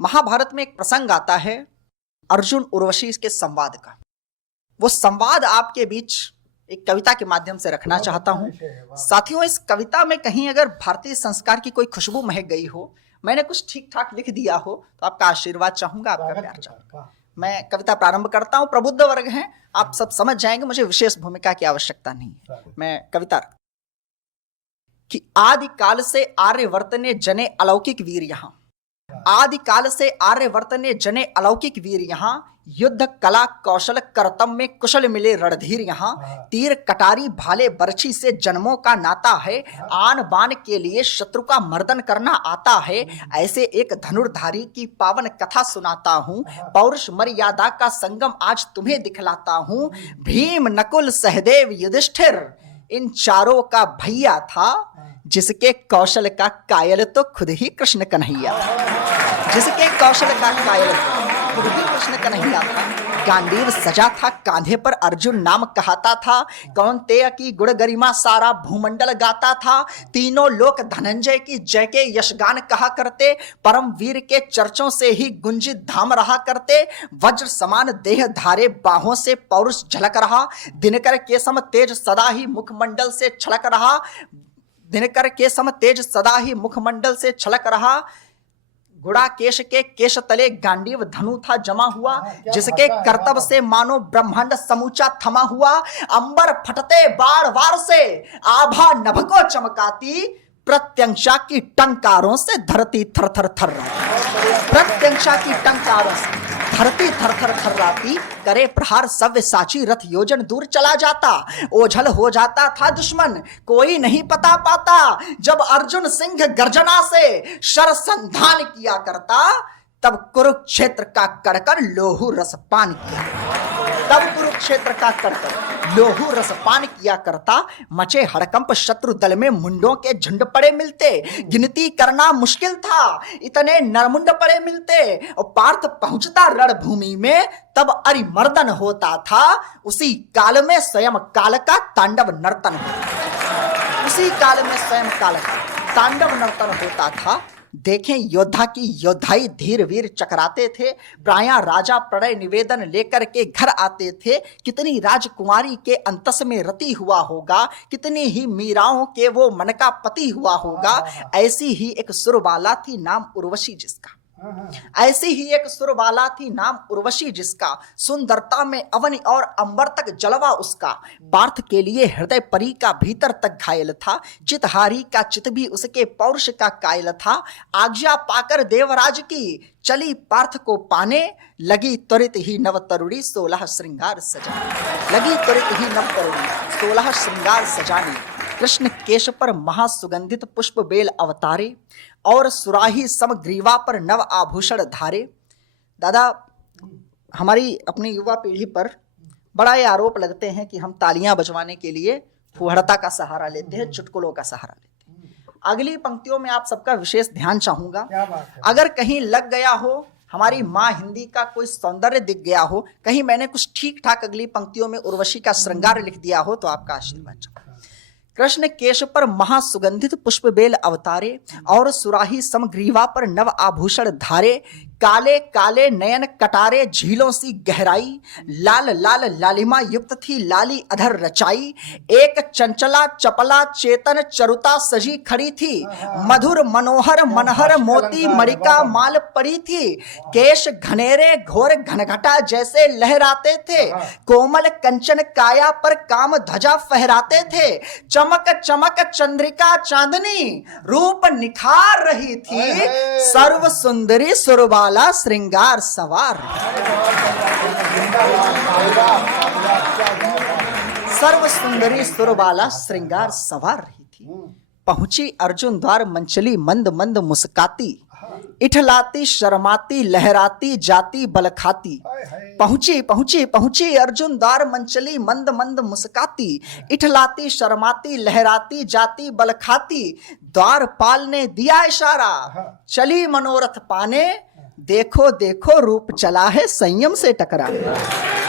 महाभारत में एक प्रसंग आता है अर्जुन उर्वशी के संवाद का। वो संवाद आपके बीच एक कविता के माध्यम से रखना चाहता हूं। साथियों, इस कविता में कहीं अगर भारतीय संस्कार की कोई खुशबू महक गई हो, मैंने कुछ ठीक ठाक लिख दिया हो, तो आपका आशीर्वाद चाहूंगा, आपका प्यार चाहूंगा। मैं कविता प्रारंभ करता हूं। प्रबुद्ध वर्ग हैं, आप सब समझ जाएंगे, मुझे विशेष भूमिका की आवश्यकता नहीं है। मैं कविता कि आदि काल से आर्यवर्त ने जने अलौकिक वीर यहाँ, आदि काल से आर्यवर्त ने जने अलौकिक वीर यहाँ, युद्ध कला कौशल करतम में कुशल मिले रणधीर यहाँ, तीर कटारी भाले बरछी से जन्मों का नाता है, आन बान के लिए शत्रु का मर्दन करना आता है। ऐसे एक धनुर्धारी की पावन कथा सुनाता हूँ, पौरुष मर्यादा का संगम आज तुम्हें दिखलाता हूँ। भीम नकुल सहदेव युधिष्ठिर इन चारों का भैया था, जिसके कौशल का कायल तो खुद ही कृष्ण कन्हैया था, जिसके कौशल का कायल खुद ही कृष्ण कन्हैया था। गांडीव सजा था कांधे पर, अर्जुन नाम कहता था, कौन्तेय की गुण गरिमा सारा भूमंडल गाता था। तीनों लोक धनंजय की जय के यशगान कहा करते, परम वीर के चर्चों से ही गुंजित धाम रहा करते। वज्र समान देह धारे बाहों से पौरुष झलक रहा, दिनकर के सम तेज सदा ही मुखमंडल से छलक रहा, दिनकर के सम तेज सदा ही मुखमंडल से छलक रहा। गुड़ा केश के केश तले गांडीव धनु था जमा हुआ, जिसके करतब से मानो ब्रह्मांड समूचा थमा हुआ। अंबर फटते बार बार से आभा नभ को चमकाती, प्रत्यंशा की टंकारों से धरती थर थर थर रही, प्रत्यंशा की टंकारों से धरती थर थर थर्राती। करे प्रहार सव्य साची रथ योजन दूर चला जाता, ओझल हो जाता था दुश्मन कोई नहीं पता पाता। जब अर्जुन सिंह गर्जना से शर संधान किया करता, तब कुरुक्षेत्र का कड़कर लोहू रसपान किया, तब कुरुक्षेत्र का कड़कर लोहू रसपान किया करता। मचे हड़कंप शत्रु दल में मुंडों के झुंड पड़े मिलते, गिनती करना मुश्किल था इतने नरमुंड पड़े मिलते। और पार्थ पहुंचता रणभूमि में, तब अरिमर्दन होता था। उसी काल में स्वयं काल का तांडव नर्तन होता, उसी काल में स्वयं काल का तांडव नर्तन होता था। देखें योद्धा की योद्धाई, धीर वीर चकराते थे, प्राया राजा प्रणय निवेदन लेकर के घर आते थे। कितनी राजकुमारी के अंतस में रति हुआ होगा, कितनी ही मीराओं के वो मन का पति हुआ होगा। ऐसी ही एक सुरबाला थी नाम उर्वशी जिसका, ऐसी ही एक सुरबाला थी नाम उर्वशी जिसका, सुंदरता में अवनि और अंबर तक जलवा उसका। पार्थ के लिए हृदय परी का भीतर तक घायल था, चितहारी का चित भी उसके पौरुष का कायल था। आज्ञा पाकर देवराज की चली पार्थ को पाने, लगी त्वरित ही नव तरुणी 16 श्रृंगार सजाने, लगी त्वरित ही नव तरुणी 16 श्रृंगार सजाने। कृष्ण केश पर महासुगंधित पुष्प बेल अवतारे, और सुराही समग्रीवा पर नव आभूषण धारे। दादा, हमारी अपनी युवा पीढ़ी पर बड़ा ये आरोप लगते हैं कि हम तालियां बजवाने के लिए फुहड़ता का सहारा लेते हैं, चुटकुलों का सहारा लेते हैं। अगली पंक्तियों में आप सबका विशेष ध्यान चाहूंगा। अगर कहीं लग गया हो, हमारी माँ हिंदी का कोई सौंदर्य दिख गया हो, कहीं मैंने कुछ ठीक ठाक अगली पंक्तियों में उर्वशी का श्रृंगार लिख दिया हो, तो आपका आशीर्वाद चाहूंगा। कृष्ण केश पर महासुगंधित पुष्प बेल अवतारे, और सुराही समग्रीवा पर नव आभूषण धारे। काले काले नयन कटारे झीलों सी गहराई, लाल लाल लालिमा युक्त थी लाली अधर रचाई। एक चंचला चपला चेतन चरुता सजी खड़ी थी, मधुर मनोहर मनहर मोती मणिका माल पड़ी थी। केश घनेरे घोर घनघटा जैसे लहराते थे, कोमल कंचन काया पर काम ध्वजा फहराते थे। चमक चमक चंद्रिका चांदनी रूप निखार रही थी, सर्व सुंदरी सुरबाला श्रृंगार सवार, सर्व सुंदरी सुरबाला श्रृंगार सवार रही थी। पहुंची अर्जुन द्वार मंचली मंद मंद मुस्काती, इठलाती शर्माती लहराती जाती बल खाती। पहुंची पहुंची पहुंची अर्जुन द्वार मंचली मंद मंद मुस्काती, इठलाती शर्माती लहराती जाती बल खाती। द्वारपाल ने दिया इशारा, चली मनोरथ पाने, देखो देखो रूप चला है संयम से टकरा,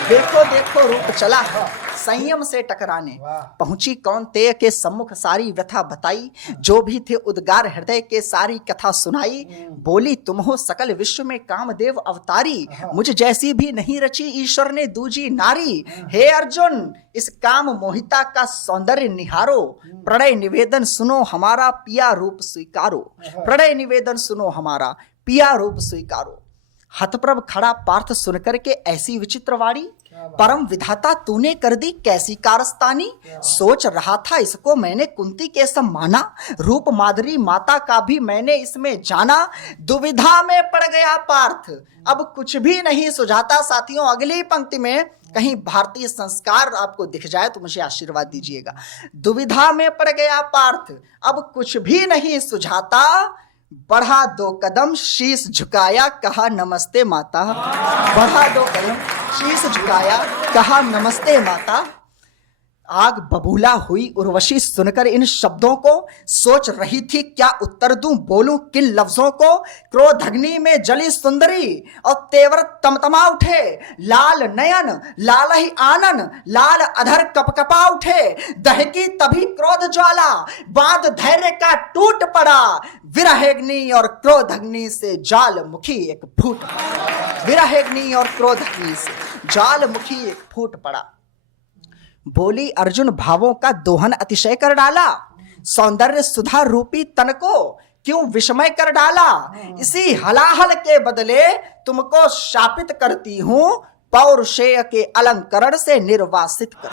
देखो देखो रूप चला है संयम से टकराने। पहुंची कौन्तेय के सम्मुख सारी व्यथा बताई, जो भी थे उद्गार हृदय के सारी कथा सुनाई। बोली तुम हो सकल विश्व में कामदेव अवतारी, मुझ जैसी भी नहीं रची ईश्वर ने दूजी नारी। हे अर्जुन इस काम मोहिता का सौंदर्य निहारो, प्रणय निवेदन सुनो हमारा पिया रूप स्वीकारो। प्रणय निवेदन सुनो हमारा पिया रूप स्वीकारो। हतप्रभ खड़ा पार्थ सुनकर के ऐसी विचित्र वाणी, परम विधाता तूने कर दी कैसी कारस्तानी। सोच रहा था इसको मैंने कुंती के सम माना, रूप माधुरी माता का भी मैंने इसमें जाना। दुविधा में पड़ गया पार्थ अब कुछ भी नहीं सुझाता। साथियों अगली पंक्ति में कहीं भारतीय संस्कार आपको दिख जाए तो मुझे आशीर्वाद दीजिएगा। दुविधा में पड़ गया पार्थ अब कुछ भी नहीं सुझाता, बढ़ा 2 कदम शीश झुकाया कहा नमस्ते माता। बढ़ा 2 कदम शीश झुकाया कहा नमस्ते माता। आग बबूला हुई उर्वशी सुनकर इन शब्दों को, सोच रही थी क्या उत्तर दूं बोलूं किन लफ्जों को। क्रोधग्नि में जली सुंदरी और तेवर तमतमा उठे, लाल नयन लाल ही आनन लाल अधर कपकपा उठे। दहकी तभी क्रोध ज्वाला बांध धैर्य का टूट पड़ा, विरहाग्नि और क्रोधग्नि से ज्वालामुखी एक फूट पड़ा। विरहाग्नि और क्रोधग्नि से ज्वालामुखी एक फूट पड़ा। बोली अर्जुन भावों का दोहन अतिशय कर डाला, सौंदर्य सुधा रूपी तन को क्यों विस्मय कर डाला। इसी हलाहल के बदले तुमको शापित करती हूं, पौरुषेय के अलंकरण से निर्वासित कर।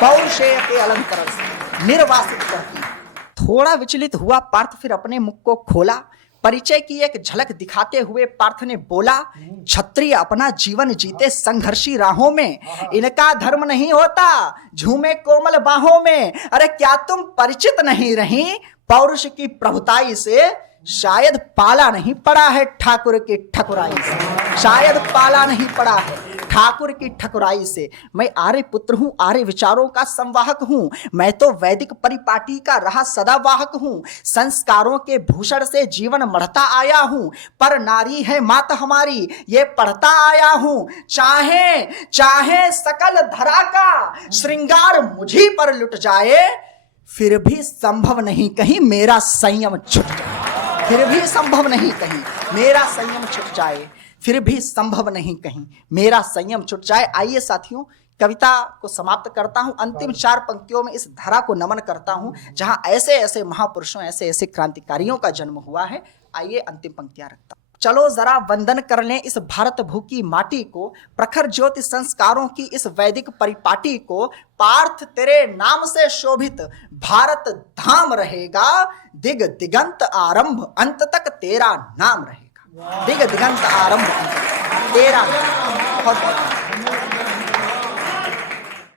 पौरुषेय के अलंकरण से निर्वासित करती हूं। थोड़ा विचलित हुआ पार्थ, फिर अपने मुख को खोला। परिचय की एक झलक दिखाते हुए पार्थ ने बोला, क्षत्रिय अपना जीवन जीते संघर्षी राहों में, इनका धर्म नहीं होता झूमे कोमल बाहों में। अरे क्या तुम परिचित नहीं रही पौरुष की प्रभुताई से, शायद पाला नहीं पड़ा है ठाकुर की ठकुराई से। शायद पाला नहीं पड़ा है ठाकुर की ठकुराई से। मैं आर्य पुत्र हूं, आर्य विचारों का संवाहक हूं। मैं तो वैदिक परिपाटी का रहा सदा वाहक हूं। संस्कारों के भूषण से जीवन मढ़ता आया हूं, पर नारी है मात हमारी ये पढ़ता आया हूं। चाहे चाहे सकल धरा का श्रृंगार मुझी पर लुट जाए, फिर भी संभव नहीं कहीं मेरा संयम छूट जाए। फिर भी संभव नहीं कहीं मेरा संयम छूट जाए। फिर भी संभव नहीं कहीं मेरा संयम छूट जाए। आइए साथियों कविता को समाप्त करता हूं। अंतिम 4 पंक्तियों में इस धरा को नमन करता हूं जहां ऐसे ऐसे महापुरुषों ऐसे ऐसे क्रांतिकारियों का जन्म हुआ है। आइए अंतिम पंक्तियां रखता हूं। चलो जरा वंदन कर लें इस भारत भू की माटी को, प्रखर ज्योति संस्कारों की इस वैदिक परिपाटी को। पार्थ तेरे नाम से शोभित भारत धाम रहेगा, दिग दिगंत आरंभ अंत तक तेरा नाम रहेगा। दिग दिगंत आरंभ अंत तक तेरा नाम। बहुत